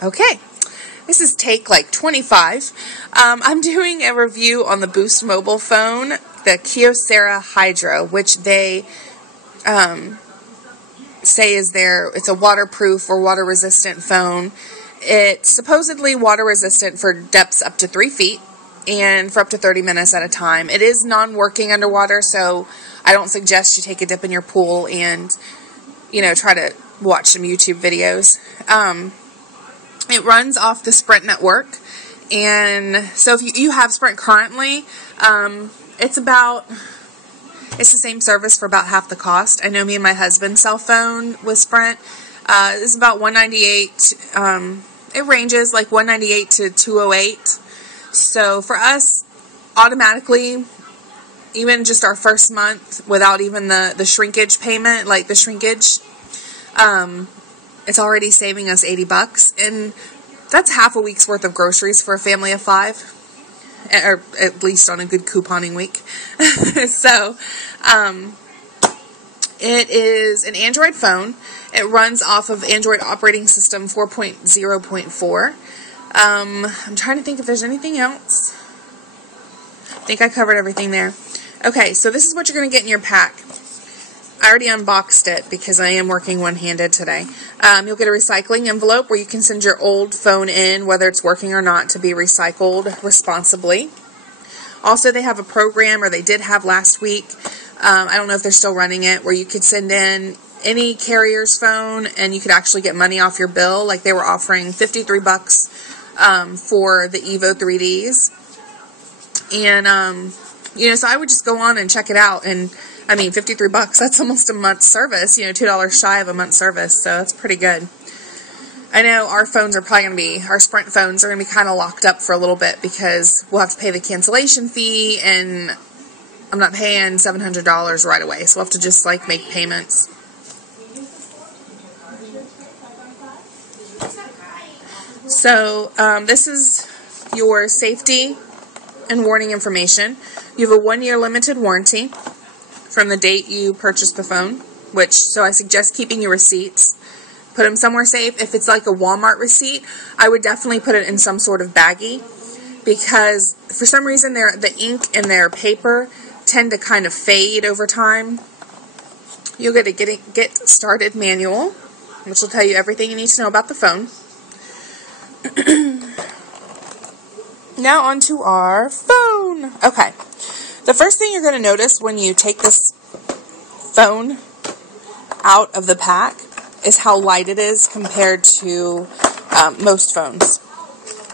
Okay, this is take like 25. I'm doing a review on the Boost mobile phone, the Kyocera Hydro, which they say it's a waterproof or water resistant phone. It's supposedly water resistant for depths up to 3 feet and for up to 30 minutes at a time. It is non-working underwater, so I don't suggest you take a dip in your pool and, try to watch some YouTube videos. It runs off the Sprint network, and so if you have Sprint currently, it's the same service for about half the cost. I know me and my husband's cell phone with Sprint is about $198. It ranges like $198 to $208. So for us, automatically, even just our first month without even the shrinkage payment, like the shrinkage, it's already saving us $80, and that's half a week's worth of groceries for a family of 5, or at least on a good couponing week. So, it is an Android phone. It runs off of Android operating system 4.0.4. I'm trying to think if there's anything else. I think I covered everything there. Okay, so this is what you're going to get in your pack. I already unboxed it because I am working one-handed today. You'll get a recycling envelope where you can send your old phone in, whether it's working or not, to be recycled responsibly. Also, they have a program, or they did have last week, I don't know if they're still running it, where you could send in any carrier's phone and you could actually get money off your bill. Like they were offering $53 for the Evo 3Ds. And, so I would just go on and check it out, and I mean, $53, that's almost a month's service, $2 shy of a month's service, so that's pretty good. I know our phones are probably going to be, our Sprint phones are going to be kind of locked up for a little bit because we'll have to pay the cancellation fee, and I'm not paying $700 right away, so we'll have to just, make payments. So, this is your safety and warning information. You have a 1-year limited warranty from the date you purchased the phone, so I suggest keeping your receipts. Put them somewhere safe. If it's like a Walmart receipt, I would definitely put it in some sort of baggie, because for some reason the ink in their paper tend to kind of fade over time. You'll get a get started manual, which will tell you everything you need to know about the phone. Now onto our phone. Okay. The first thing you're going to notice when you take this phone out of the pack is how light it is compared to most phones.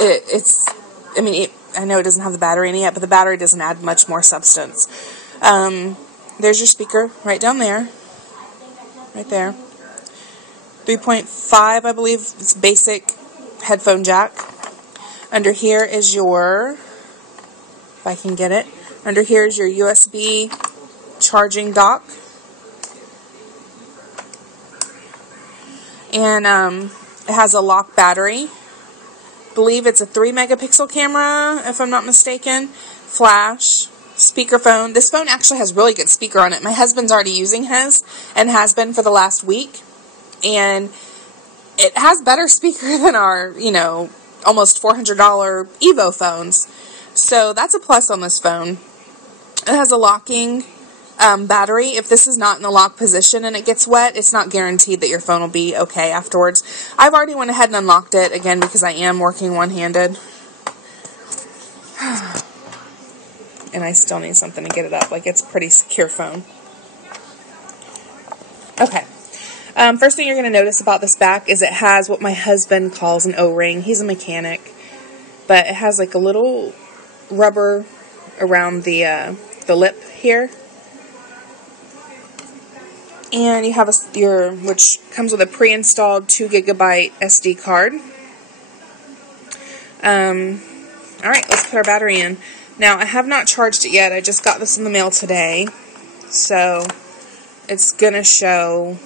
I know it doesn't have the battery in it yet, but the battery doesn't add much more substance. There's your speaker right down there. Right there. 3.5, I believe, it's basic headphone jack. Under here is your, if I can get it, under here is your USB charging dock. And it has a lock battery. I believe it's a 3-megapixel camera, if I'm not mistaken. Flash, speakerphone. This phone actually has really good speaker on it. My husband's already using his and has been for the last week. And it has better speaker than our, almost $400 Evo phones. So that's a plus on this phone. It has a locking battery. If this is not in the lock position and it gets wet, it's not guaranteed that your phone will be okay afterwards. I've already went ahead and unlocked it, again, because I am working one-handed. And I still need something to get it up. It's a pretty secure phone. Okay. First thing you're going to notice about this back is it has what my husband calls an O-ring. He's a mechanic. But it has a little rubber around the lip here. And you have which comes with a pre-installed 2GB SD card. Alright, let's put our battery in. Now, I have not charged it yet. I just got this in the mail today. So, it's going to show,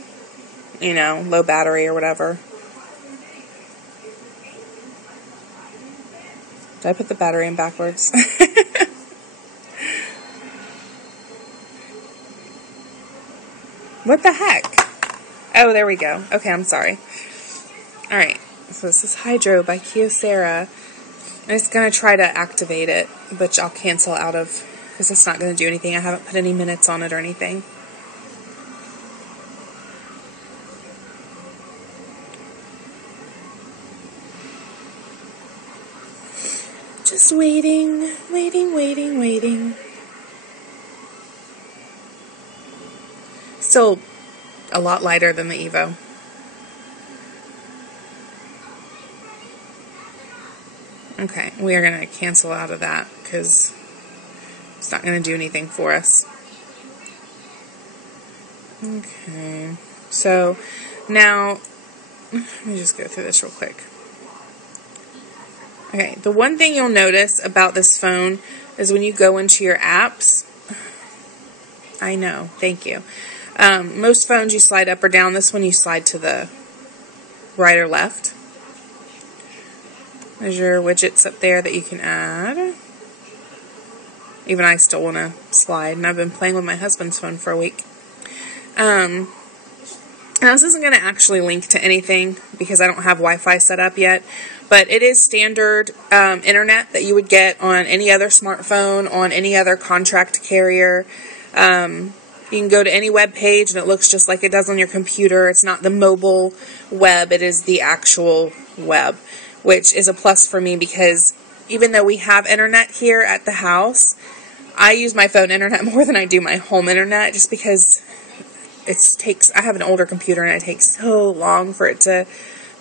low battery or whatever. Did I put the battery in backwards? What the heck? Oh, there we go. Okay, I'm sorry. Alright. So this is Hydro by Kyocera. I'm just going to try to activate it, but I'll cancel out of, because it's not going to do anything. I haven't put any minutes on it or anything. Just waiting, waiting. Still a lot lighter than the Evo. Okay, we are going to cancel out of that because it's not going to do anything for us. Okay, so now, let me just go through this real quick. Okay, the one thing you'll notice about this phone is when you go into your apps, I know, thank you. Most phones you slide up or down. This one you slide to the right or left. There's your widgets up there that you can add. Even I still want to slide, and I've been playing with my husband's phone for a week. Now this isn't going to actually link to anything because I don't have Wi-Fi set up yet, but it is standard internet that you would get on any other smartphone, on any other contract carrier. You can go to any web page and it looks just like it does on your computer. It's not the mobile web, it is the actual web, which is a plus for me because even though we have internet here at the house, I use my phone internet more than I do my home internet just because I have an older computer and it takes so long for it to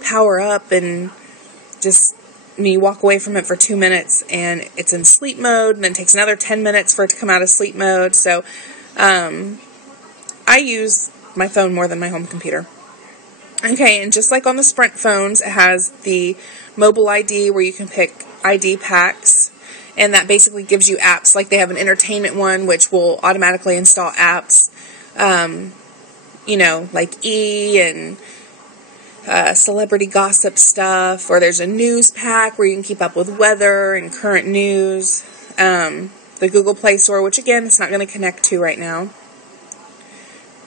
power up, and just me walk away from it for 2 minutes and it's in sleep mode, and then it takes another 10 minutes for it to come out of sleep mode. So I use my phone more than my home computer. Okay, and just like on the Sprint phones, it has the mobile ID where you can pick ID packs, and that basically gives you apps. Like they have an entertainment one which will automatically install apps, you know, like E and celebrity gossip stuff, or there's a news pack where you can keep up with weather and current news. The Google Play Store, which again, it's not going to connect to right now.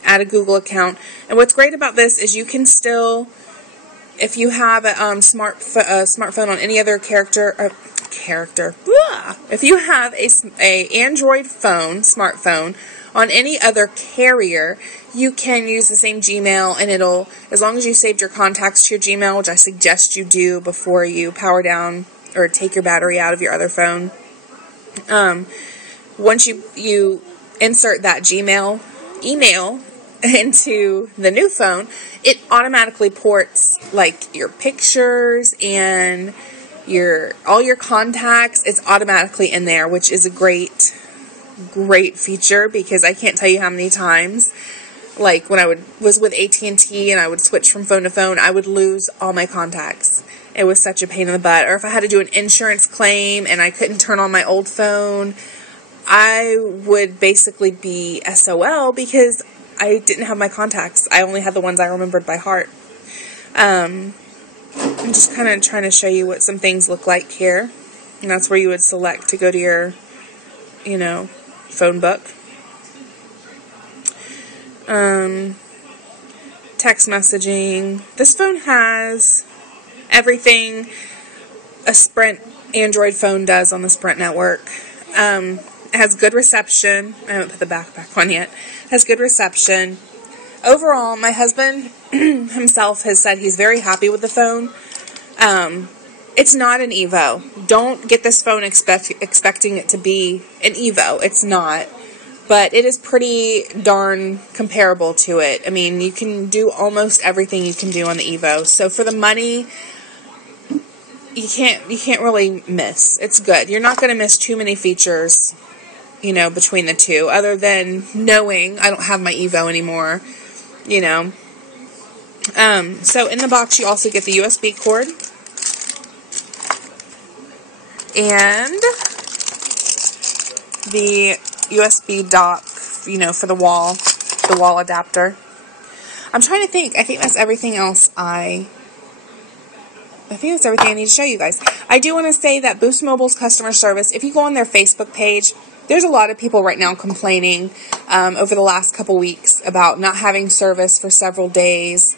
Add a Google account. And what's great about this is you can still, if you have a smartphone on any other if you have a Android phone, smartphone, on any other carrier, you can use the same Gmail, and it'll, as long as you saved your contacts to your Gmail, which I suggest you do before you power down or take your battery out of your other phone. Once you insert that Gmail email into the new phone, it automatically ports like your pictures and all your contacts. It's automatically in there, which is a great feature, because I can't tell you how many times, like when I was with AT&T and I would switch from phone to phone, I would lose all my contacts. It was such a pain in the butt. Or if I had to do an insurance claim and I couldn't turn on my old phone, I would basically be SOL because I didn't have my contacts. I only had the ones I remembered by heart. I'm just kind of trying to show you what some things look like here. And that's where you would select to go to your, phone book. Text messaging. This phone has everything a Sprint Android phone does on the Sprint network. It has good reception. I haven't put the backpack on yet. It has good reception. Overall, my husband himself has said he's very happy with the phone. It's not an Evo. Don't get this phone expecting it to be an Evo. It's not. But it is pretty darn comparable to it. I mean, you can do almost everything you can do on the Evo. So for the money, you can't really miss. It's good. You're not going to miss too many features, between the two, other than knowing I don't have my Evo anymore, So in the box, you also get the USB cord and the USB dock, for the wall adapter. I'm trying to think. I think that's everything else I think that's everything I need to show you guys. I do want to say that Boost Mobile's customer service, if you go on their Facebook page, there's a lot of people right now complaining over the last couple weeks about not having service for several days.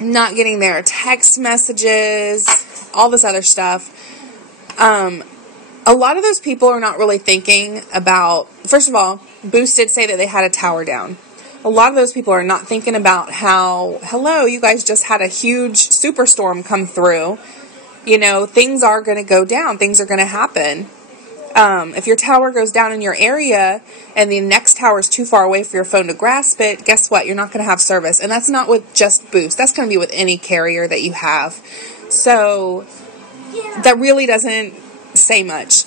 not getting their text messages, all this other stuff. A lot of those people are not really thinking about, first of all, Boost did say that they had a tower down. A lot of those people are not thinking about how, hello, you guys just had a huge superstorm come through. You know, things are going to go down. Things are going to happen. If your tower goes down in your area and the next tower is too far away for your phone to grasp it, guess what? You're not going to have service. And that's not with just Boost. That's going to be with any carrier that you have. So that really doesn't say much.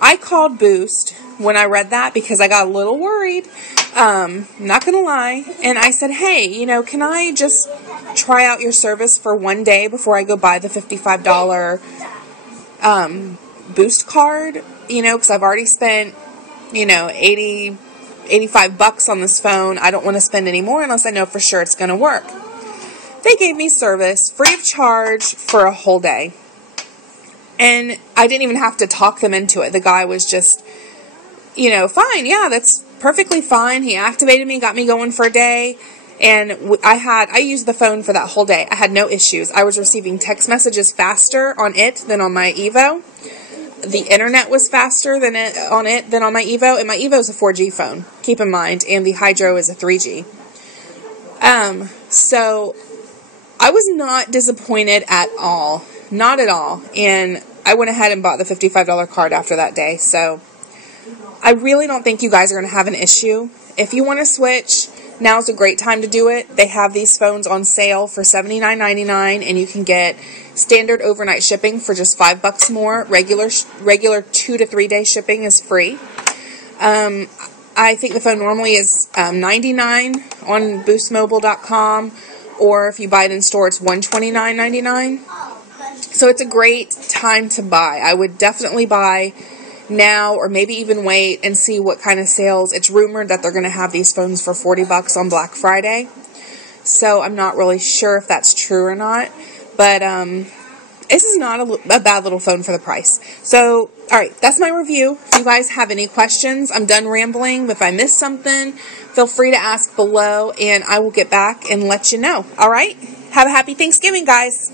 I called Boost when I read that because I got a little worried. Not going to lie. And I said, hey, you know, can I just try out your service for one day before I go buy the $55 Boost card? You know, because I've already spent, you know, $85 on this phone. I don't want to spend any more unless I know for sure it's going to work. They gave me service free of charge for a whole day. And I didn't even have to talk them into it. The guy was just, you know, fine. Yeah, that's perfectly fine. He activated me, got me going for a day. And I used the phone for that whole day. I had no issues. I was receiving text messages faster on it than on my Evo. The internet was faster than on my Evo. And my Evo is a 4G phone, keep in mind. And the Hydro is a 3G. So I was not disappointed at all. Not at all. And I went ahead and bought the $55 card after that day. So I really don't think you guys are going to have an issue. If you want to switch, now's a great time to do it. They have these phones on sale for $79.99, and you can get standard overnight shipping for just $5 more. Regular 2 to 3 day shipping is free. I think the phone normally is $99 on boostmobile.com, or if you buy it in store, it's $129.99. So it's a great time to buy. I would definitely buy now, or maybe even wait and see what kind of sales. It's rumored that they're going to have these phones for $40 on Black Friday. So I'm not really sure if that's true or not. But this is not a bad little phone for the price. So, alright, that's my review. If you guys have any questions, I'm done rambling. If I missed something, feel free to ask below, and I will get back and let you know. Alright? Have a happy Thanksgiving, guys.